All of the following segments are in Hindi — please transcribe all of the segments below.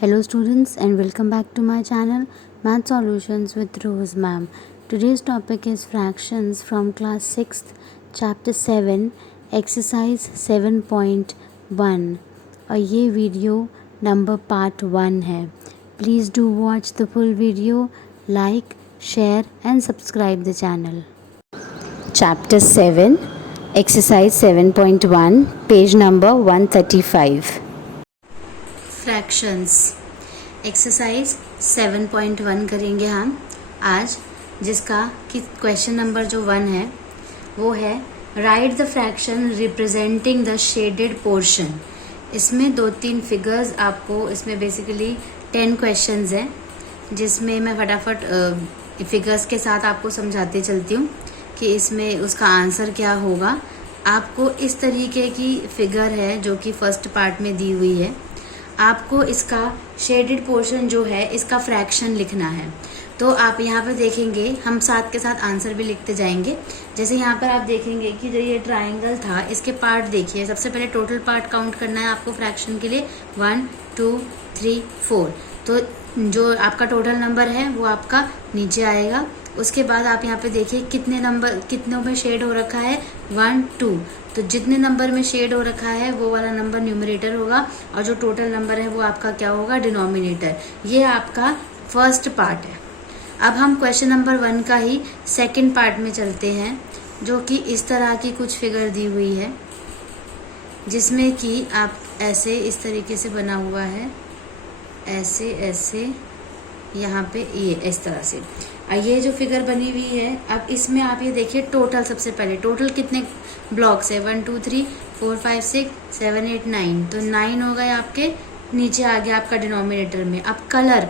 Hello students and welcome back to my channel Math Solutions with Rose Ma'am. Today's topic is fractions from class 6th chapter 7 exercise 7.1 और ये वीडियो नंबर पार्ट 1 है. Please do watch the full video, like, share and subscribe the channel. Chapter 7 exercise 7.1 page number 135. Fractions exercise 7.1 करेंगे हम आज, जिसका कि क्वेश्चन नंबर जो 1 है वो है right the fraction representing the shaded portion. इसमें 2-3 फिगर्स आपको, इसमें बेसिकली 10 क्वेश्चंस हैं जिसमें मैं फटाफट फिगर्स के साथ आपको समझाते चलती हूँ कि इसमें उसका आंसर क्या होगा. आपको इस तरीके की फिगर है जो कि फर्स्ट पार्ट में दी हुई है. आपको इसका शेडेड पोर्शन जो है इसका फ्रैक्शन लिखना है. तो आप यहाँ पर देखेंगे, हम साथ के साथ आंसर भी लिखते जाएंगे. जैसे यहाँ पर आप देखेंगे कि जो ये ट्राइंगल था इसके पार्ट देखिए. सबसे पहले टोटल पार्ट काउंट करना है आपको फ्रैक्शन के लिए. 1 2 3 4. तो जो आपका टोटल नंबर है वो आपका नीचे आएगा. उसके बाद आप यहाँ पे देखिए कितनों में शेड हो रखा है. 1 2. तो जितने नंबर में शेड हो रखा है वो वाला नंबर न्यूमरेटर होगा और जो टोटल नंबर है वो आपका क्या होगा, डिनोमिनेटर. ये आपका फर्स्ट पार्ट है. अब हम क्वेश्चन नंबर 1 का ही सेकंड पार्ट में चलते हैं, जो कि इस तरह की कुछ फिगर दी हुई है जिसमें कि आप ऐसे इस तरीके से बना हुआ है, ऐसे ऐसे यहाँ पे ये इस तरह से. ये जो फिगर बनी हुई है, अब इसमें आप ये देखिए टोटल. सबसे पहले टोटल कितने ब्लॉक्स है, 1 2 3 4 5 6 7 8 9. तो 9 हो गए आपके. नीचे आ गया आपका डिनोमिनेटर में. अब कलर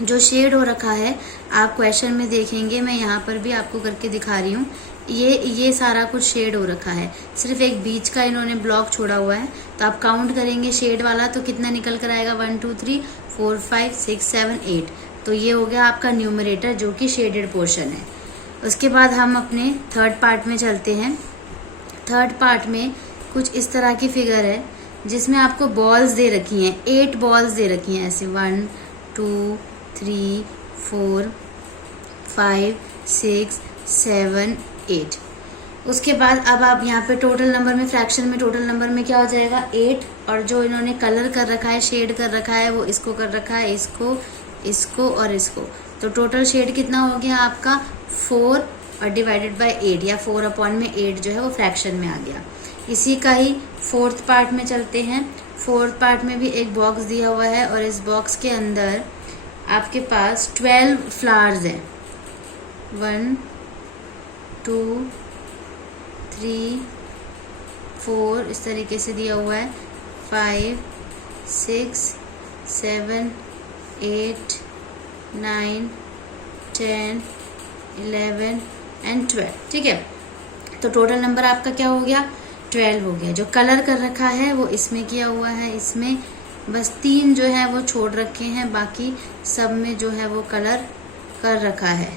जो शेड हो रखा है आप क्वेश्चन में देखेंगे, मैं यहाँ पर भी आपको करके दिखा रही हूँ. ये सारा कुछ शेड हो रखा है. सिर्फ एक बीच का इन्होंने ब्लॉक छोड़ा हुआ है. तो आप काउंट करेंगे शेड वाला तो कितना निकल कर आएगा, 1 2 3 4 5 6 7 8. तो ये हो गया आपका न्यूमरेटर जो कि शेडेड पोर्शन है. उसके बाद हम अपने थर्ड पार्ट में चलते हैं. थर्ड पार्ट में कुछ इस तरह की फिगर है जिसमें आपको बॉल्स दे रखी हैं. 8 बॉल्स दे रखी हैं ऐसे, 1 2 3 4 5 6 7 8. उसके बाद अब आप यहाँ पे टोटल नंबर में, फ्रैक्शन में टोटल नंबर में क्या हो जाएगा, 8. और जो इन्होंने कलर कर रखा है, शेड कर रखा है, वो इसको कर रखा है, इसको और इसको. तो टोटल शेड कितना हो गया आपका 4 और डिवाइडेड बाय 8 या 4/8 जो है वो फ्रैक्शन में आ गया. इसी का ही फोर्थ पार्ट में चलते हैं. फोर्थ पार्ट में भी एक बॉक्स दिया हुआ है और इस बॉक्स के अंदर आपके पास 12 फ्लावर्स हैं. 1 2 3 4 इस तरीके से दिया हुआ है. 5 6 7 8 9 10 11 एंड 12. ठीक है. तो टोटल नंबर आपका क्या हो गया, 12 हो गया. जो कलर कर रखा है वो इसमें किया हुआ है. इसमें बस 3 जो है वो छोड़ रखे हैं, बाकी सब में जो है वो कलर कर रखा है.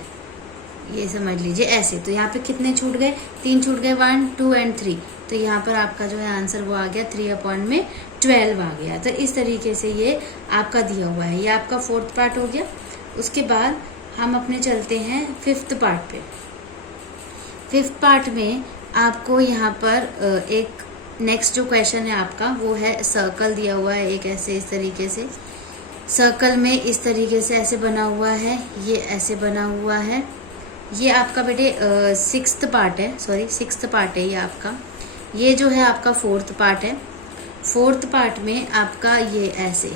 ये समझ लीजिए ऐसे. तो यहाँ पे कितने छूट गए, 3 छूट गए, 1 2 एंड 3. तो यहाँ पर आपका जो है आंसर वो आ गया 3/12 आ गया. तो इस तरीके से ये आपका दिया हुआ है. ये आपका फोर्थ पार्ट हो गया. उसके बाद हम अपने चलते हैं फिफ्थ पार्ट पे. फिफ्थ पार्ट में आपको यहाँ पर एक नेक्स्ट जो क्वेश्चन है आपका वो है, सर्कल दिया हुआ है एक ऐसे इस तरीके से. सर्कल में इस तरीके से ऐसे बना हुआ है, ये ऐसे बना हुआ है. ये आपका बेटे सिक्स्थ पार्ट है ये आपका. ये जो है आपका फोर्थ पार्ट है. फोर्थ पार्ट में आपका ये ऐसे,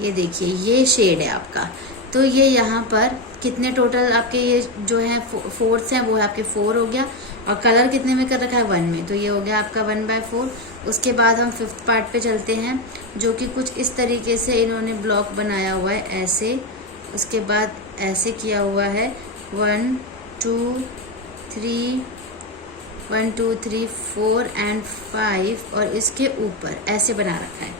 ये देखिए ये शेड है आपका. तो ये यहाँ पर कितने टोटल आपके ये जो है फोर्थ हैं वो है आपके 4 हो गया. और कलर कितने में कर रखा है, 1 में. तो ये हो गया आपका 1/4. उसके बाद हम फिफ्थ पार्ट पे चलते हैं, जो कि कुछ इस तरीके से इन्होंने ब्लॉक बनाया हुआ है ऐसे. उसके बाद ऐसे किया हुआ है 1 2 3 4 एंड 5 और इसके ऊपर ऐसे बना रखा है.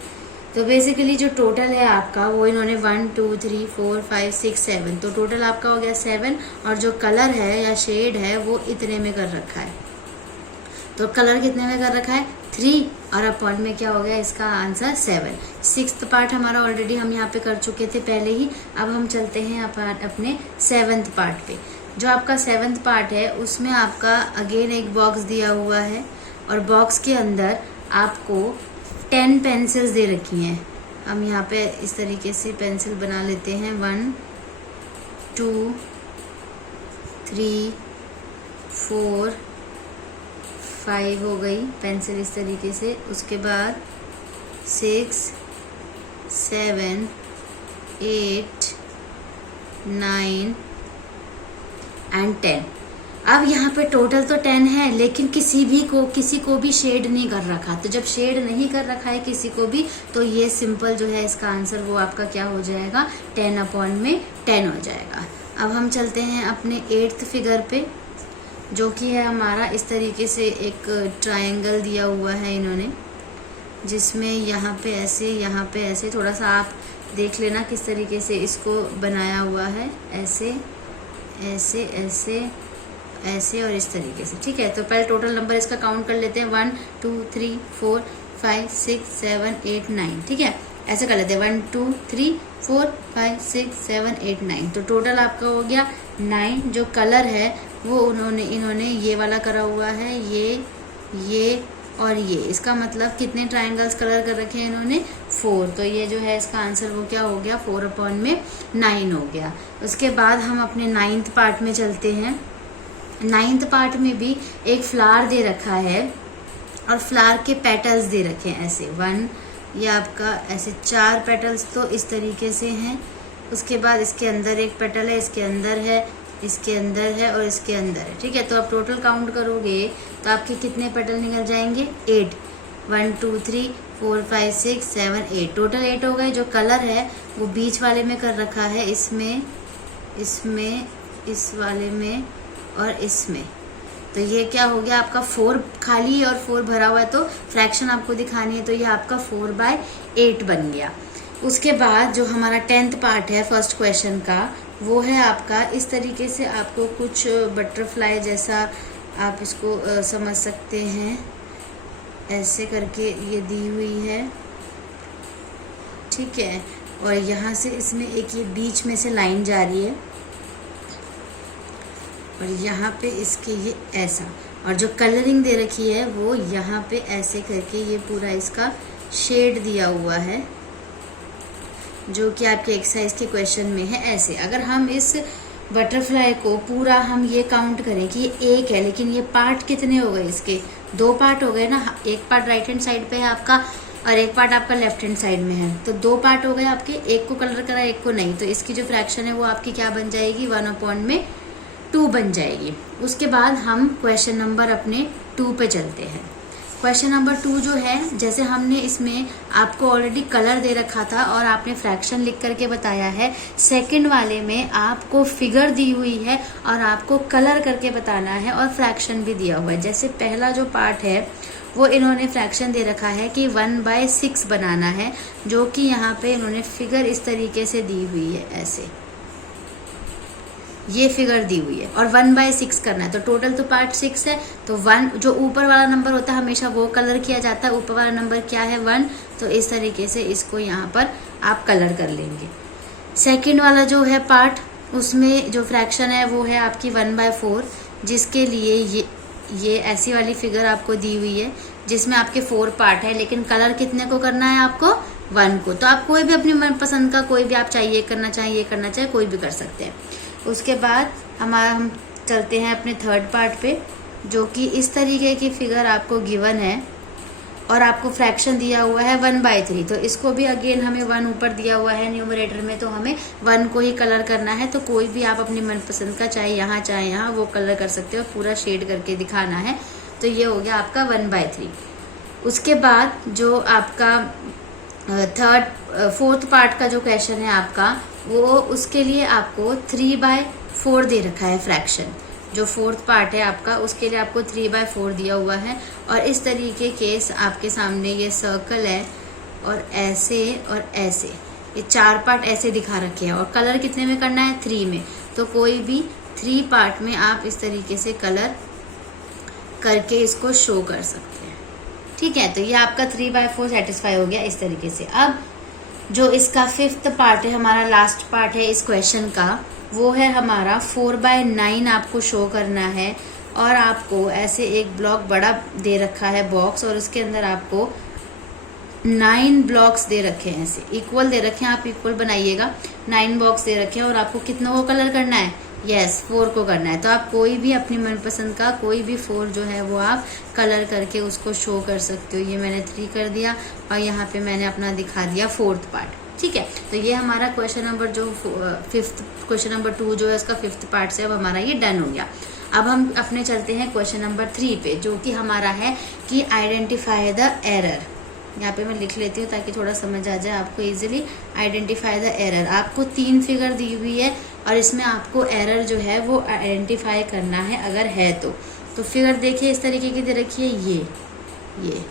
तो बेसिकली जो टोटल है आपका वो इन्होंने 1 2 3 4 5 6 7. तो टोटल आपका हो गया 7. और जो कलर है या शेड है वो इतने में कर रखा है. तो कलर कितने में कर रखा है 3 और अपॉन में क्या हो गया इसका आंसर 7। 6th पार्ट हमारा ऑलरेडी हम यहाँ पे कर चुके थे पहले ही। अब हम चलते हैं अपने 7th पार्ट पे। जो आपका 7th पार्ट है उसमें आपका अगेन एक बॉक्स दिया हुआ है और बॉक्स के अंदर आपको 10 पेंसिल्स दे रखी हैं। हम यहाँ पे इस तरीके से पेंसिल बना लेते हैं 1 2 3 4 5 हो गई पेंसिल इस तरीके से। उसके बाद 6 7 8 9 एंड 10। अब यहाँ पे टोटल तो 10 है लेकिन किसी को भी शेड नहीं कर रखा। तो जब शेड नहीं कर रखा है किसी को भी तो ये सिंपल जो है इसका आंसर वो आपका क्या हो जाएगा 10 अपॉन में 10 हो जाएगा। अब हम चलते हैं अपने 8th फिगर पे, जो कि है हमारा इस तरीके से एक ट्रायंगल दिया हुआ है इन्होंने, जिसमें यहाँ पे ऐसे थोड़ा सा आप देख लेना किस तरीके से इसको बनाया हुआ है, ऐसे ऐसे ऐसे ऐसे और इस तरीके से। ठीक है, तो पहले टोटल नंबर इसका काउंट कर लेते हैं 1 2 3 4 5 6 7 8 9। ठीक है, ऐसे कर लेते हैं 1 2 3 4 5 6 7 8 9। तो टोटल आपका हो गया 9। जो कलर है वो इन्होंने ये वाला करा हुआ है, ये और ये। इसका मतलब कितने ट्रायंगल्स कलर कर रखे हैं इन्होंने 4। तो ये जो है इसका आंसर वो क्या हो गया 4 अपॉन में 9 हो गया। उसके बाद हम अपने 9th पार्ट में चलते हैं। 9th पार्ट में भी एक फ्लावर दे रखा है और फ्लावर के पेटल्स दे रखे हैं ऐसे 1, ये आपका ऐसे 4 पेटल्स तो इस तरीके से हैं। उसके बाद इसके अंदर एक पेटल है, इसके अंदर है, इसके अंदर है और इसके अंदर है। ठीक है, तो आप टोटल काउंट करोगे तो आपके कितने पेटल निकल जाएंगे 8। 1 2 3 4 5 6 7 8 टोटल 8 हो गए। जो कलर है वो बीच वाले में कर रखा है, इसमें इस वाले में और इसमें। तो ये क्या हो गया आपका 4 खाली और 4 भरा हुआ है, तो फ्रैक्शन आपको दिखानी है तो ये आपका 4/8 बन गया। उसके बाद जो हमारा 10th पार्ट है फर्स्ट क्वेश्चन का, वो है आपका इस तरीके से आपको कुछ बटरफ्लाई जैसा आप इसको समझ सकते हैं, ऐसे करके ये दी हुई है। ठीक है, और यहाँ से इसमें एक ये बीच में से लाइन जा रही है और यहाँ पे इसके ये ऐसा, और जो कलरिंग दे रखी है वो यहाँ पे ऐसे करके ये पूरा इसका शेड दिया हुआ है, जो कि आपके एक्सरसाइज के क्वेश्चन में है ऐसे। अगर हम इस बटरफ्लाई को पूरा हम ये काउंट करें कि ये एक है, लेकिन ये पार्ट कितने हो गए, इसके 2 पार्ट हो गए ना। एक पार्ट राइट हैंड साइड पे है आपका और एक पार्ट आपका लेफ्ट हैंड साइड में है, तो 2 पार्ट हो गए आपके, एक को कलर करा एक को नहीं। तो इसकी जो फ्रैक्शन है वो आपकी क्या बन जाएगी 1/2 बन जाएगी। उसके बाद हम क्वेश्चन नंबर अपने 2 पे चलते हैं। क्वेश्चन नंबर 2 जो है, जैसे हमने इसमें आपको ऑलरेडी कलर दे रखा था और आपने फ्रैक्शन लिख करके बताया है, सेकंड वाले में आपको फिगर दी हुई है और आपको कलर करके बताना है और फ्रैक्शन भी दिया हुआ है। जैसे पहला जो पार्ट है वो इन्होंने फ्रैक्शन दे रखा है कि 1/6 बनाना है, जो कि यहाँ पे इन्होंने फिगर इस तरीके से दी हुई है, ऐसे ये फिगर दी हुई है और 1/6 करना है। तो टोटल तो पार्ट 6 है, तो 1 जो ऊपर वाला नंबर होता है हमेशा वो कलर किया जाता है। ऊपर वाला नंबर क्या है 1, तो इस तरीके से इसको यहाँ पर आप कलर कर लेंगे। सेकंड वाला जो है पार्ट, उसमें जो फ्रैक्शन है वो है आपकी 1/4, जिसके लिए ये ऐसी वाली फिगर आपको दी हुई है जिसमें आपके 4 पार्ट है, लेकिन कलर कितने को करना है आपको 1 को। तो आप कोई भी अपनी मनपसंद का कोई भी आप चाहिए करना चाहिए करना चाहे कोई भी कर सकते हैं। उसके बाद हम चलते हैं अपने 3rd पार्ट पे, जो कि इस तरीके की फिगर आपको गिवन है और आपको फ्रैक्शन दिया हुआ है 1/3। तो इसको भी अगेन हमें 1 ऊपर दिया हुआ है न्यूमरेटर में, तो हमें 1 को ही कलर करना है। तो कोई भी आप अपनी मनपसंद का चाहे यहाँ वो कलर कर सकते हो, पूरा शेड करके दिखाना है। तो ये हो गया आपका 1/3। उसके बाद जो आपका 4th पार्ट का जो क्वेश्चन है आपका, वो उसके लिए आपको 3/4 दे रखा है फ्रैक्शन। जो 4th पार्ट है आपका उसके लिए आपको 3/4 दिया हुआ है और इस तरीके के आपके सामने ये सर्कल है और ऐसे ये 4 पार्ट ऐसे दिखा रखे हैं और कलर कितने में करना है 3 में। तो कोई भी 3 पार्ट में आप इस तरीके से कलर करके इसको शो कर सकते हैं। ठीक है, तो ये आपका 3/4 सेटिस्फाई हो गया इस तरीके से। अब जो इसका 5th पार्ट है, हमारा लास्ट पार्ट है इस क्वेश्चन का, वो है हमारा 4/9 आपको शो करना है और आपको ऐसे एक ब्लॉक बड़ा दे रखा है बॉक्स, और उसके अंदर आपको 9 ब्लॉक्स दे रखे हैं, ऐसे इक्वल दे रखे हैं, आप इक्वल बनाइएगा। 9 बॉक्स दे रखे हैं और आपको कितनों को कलर करना है? यस, 4 को करना है। तो आप कोई भी अपनी मनपसंद का कोई भी 4 जो है वो आप कलर करके उसको शो कर सकते हो। ये मैंने 3 कर दिया और यहाँ पे मैंने अपना दिखा दिया 4th पार्ट। ठीक है, तो ये हमारा क्वेश्चन नंबर जो 5th क्वेश्चन नंबर 2 जो है उसका 5th पार्ट से अब हमारा ये डन हो गया। अब हम अपने चलते हैं क्वेश्चन नंबर 3 पे, जो कि हमारा है कि आइडेंटिफाई द एरर। यहाँ पे मैं लिख लेती हूँ ताकि थोड़ा समझ आ जाए आपको इजीली। आइडेंटिफाई द एरर, आपको 3 फिगर दी हुई है और इसमें आपको एरर जो है वो आइडेंटिफाई करना है अगर है तो फिगर देखिए इस तरीके की दे रखी है, ये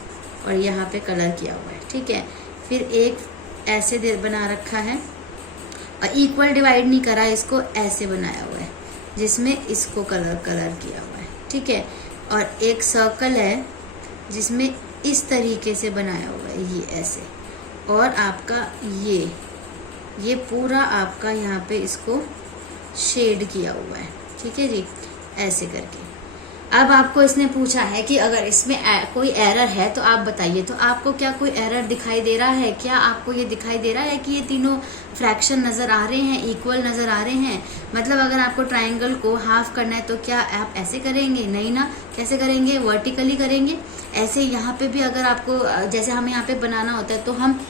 और यहाँ पे कलर किया हुआ है। ठीक है, फिर एक ऐसे बना रखा है और इक्वल डिवाइड नहीं करा, इसको ऐसे बनाया हुआ है जिसमें इसको कलर किया हुआ है। ठीक है, और एक सर्कल है जिसमें इस तरीके से बनाया हुआ है, ये ऐसे, और आपका ये पूरा आपका यहाँ पे इसको शेड किया हुआ है। ठीक है जी, ऐसे करके। अब आपको इसने पूछा है कि अगर इसमें कोई एरर है तो आप बताइए। तो आपको क्या कोई एरर दिखाई दे रहा है? क्या आपको ये दिखाई दे रहा है कि ये तीनों फ्रैक्शन नज़र आ रहे हैं, इक्वल नज़र आ रहे हैं? मतलब अगर आपको ट्राइंगल को हाफ करना है तो क्या आप ऐसे करेंगे? नहीं ना, कैसे करेंगे? वर्टिकली करेंगे। ऐसे यहाँ पे भी अगर आपको जैसे हमें यहाँ पे बनाना होता है तो हम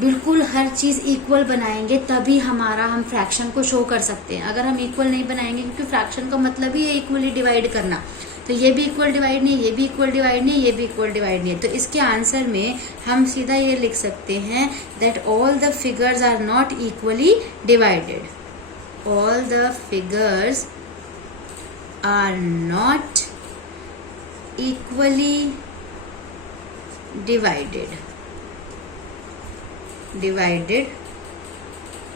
बिल्कुल हर चीज़ इक्वल बनाएंगे, तभी हम फ्रैक्शन को शो कर सकते हैं। अगर हम इक्वल नहीं बनाएंगे, क्योंकि फ्रैक्शन का मतलब ही है इक्वली डिवाइड करना, तो ये भी इक्वल डिवाइड नहीं है, ये भी इक्वल डिवाइड नहीं है, ये भी इक्वल डिवाइड नहीं है। तो इसके आंसर में हम सीधा it लिख सकते हैं that all the figures are not equally divided. All the figures are not equally divided.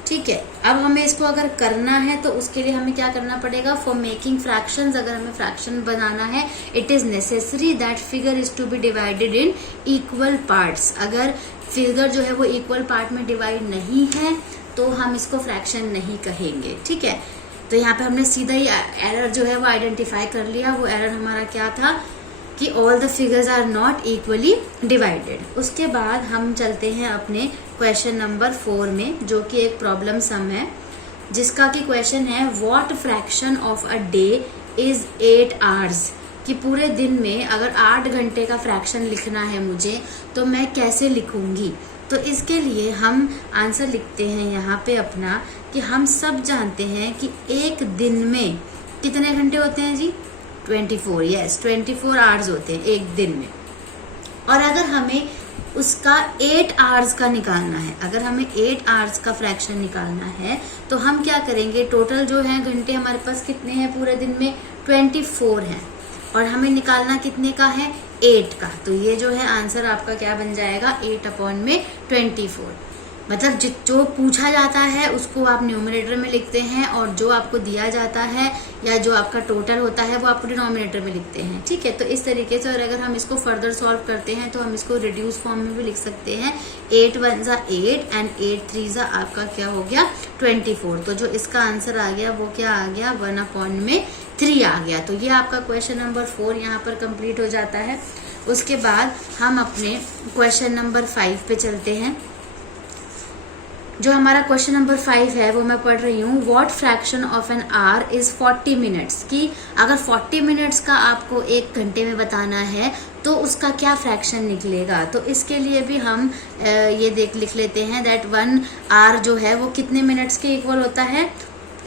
ठीक है, अब हमें इसको अगर करना है तो उसके लिए हमें क्या करना पड़ेगा? फॉर मेकिंग फ्रैक्शंस, अगर हमें फ्रैक्शन बनाना है, it is necessary that figure is to be divided in equal parts. अगर फिगर जो है वो इक्वल पार्ट में डिवाइड नहीं है तो हम इसको फ्रैक्शन नहीं कहेंगे। ठीक है, तो यहाँ पे हमने सीधा ही एरर जो है वो आइडेंटिफाई कर लिया। वो एरर हमारा क्या था कि all the figures are not equally divided. उसके बाद हम चलते हैं अपने क्वेश्चन नंबर 4 में, जो कि एक प्रॉब्लम सम है, जिसका कि क्वेश्चन है what fraction of a day is 8 hours. कि पूरे दिन में अगर 8 घंटे का फ्रैक्शन लिखना है मुझे तो मैं कैसे लिखूंगी। तो इसके लिए हम आंसर लिखते हैं यहाँ पे अपना कि हम सब जानते हैं कि एक दिन में कितने घंटे होते हैं जी? 24। यस, 24 आवर्स होते हैं एक दिन में। और अगर हमें उसका 8 आवर्स का निकालना है, अगर हमें 8 आवर्स का फ्रैक्शन निकालना है तो हम क्या करेंगे? टोटल जो है घंटे हमारे पास कितने हैं पूरे दिन में? 24 हैं, और हमें निकालना कितने का है? 8 का। तो ये जो है आंसर आपका क्या बन जाएगा? 8/24। मतलब जो पूछा जाता है उसको आप न्यूमरेटर में लिखते हैं, और जो आपको दिया जाता है या जो आपका टोटल होता है वो आप डिनोमिनेटर में लिखते हैं। ठीक है, तो इस तरीके से। और अगर हम इसको फर्दर सॉल्व करते हैं तो हम इसको रिड्यूस फॉर्म में भी लिख सकते हैं। 8 1 ज़ा 8 एंड 8 3 ज़ा आपका क्या हो गया? 24। तो जो इसका आंसर आ गया वो क्या आ गया? 1/3 आ गया। तो ये आपका क्वेश्चन नंबर 4 यहाँ पर कंप्लीट हो जाता है। उसके बाद हम अपने क्वेश्चन नंबर 5 पे चलते हैं। जो हमारा क्वेश्चन नंबर 5 है वो मैं पढ़ रही हूँ। What fraction of an hour is 40 minutes. कि अगर 40 मिनट्स का आपको 1 घंटे में बताना है तो उसका क्या फ्रैक्शन निकलेगा। तो इसके लिए भी हम ये लिख लेते हैं दैट 1 आवर जो है वो कितने मिनट्स के इक्वल होता है?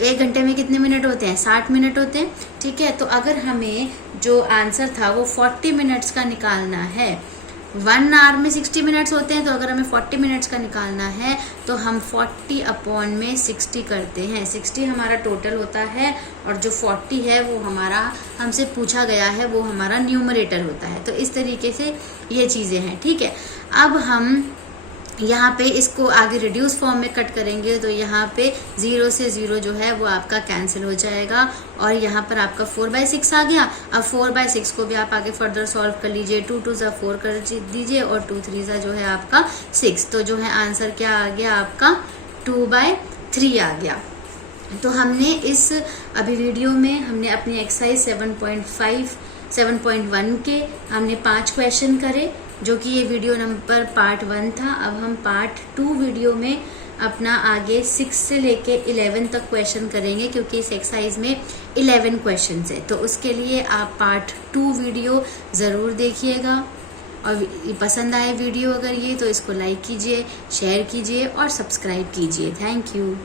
1 घंटे में कितने मिनट होते हैं? 60 मिनट होते हैं। ठीक है, तो अगर हमें जो आंसर था वो 40 मिनट्स का निकालना है, 1 आवर में 60 मिनट्स होते हैं, तो अगर हमें 40 मिनट्स का निकालना है तो हम 40/60 करते हैं। 60 हमारा टोटल होता है और जो 40 है वो हमारा हमसे पूछा गया है, वो हमारा न्यूमरेटर होता है। तो इस तरीके से ये चीज़ें हैं। ठीक है, अब हम यहाँ पे इसको आगे रिड्यूस फॉर्म में कट करेंगे तो यहाँ पे 0 से 0 जो है वो आपका कैंसिल हो जाएगा और यहाँ पर आपका 4/6 आ गया। अब 4/6 को भी आप आगे फर्दर सॉल्व कर लीजिए, 2 2 जा 4 कर दीजिए और 2 3 जा जो है आपका 6। तो जो है आंसर क्या आ गया आपका 2/3 आ गया। तो हमने इस अभी वीडियो में हमने अपनी एक्सरसाइज 7.1 के हमने 5 क्वेश्चन करे, जो कि ये वीडियो नंबर पार्ट 1 था। अब हम पार्ट 2 वीडियो में अपना आगे 6 से लेके 11 तक क्वेश्चन करेंगे, क्योंकि इस एक्सरसाइज में 11 क्वेश्चन है। तो उसके लिए आप पार्ट 2 वीडियो ज़रूर देखिएगा और पसंद आए वीडियो अगर ये तो इसको लाइक कीजिए, शेयर कीजिए और सब्सक्राइब कीजिए। Thank you.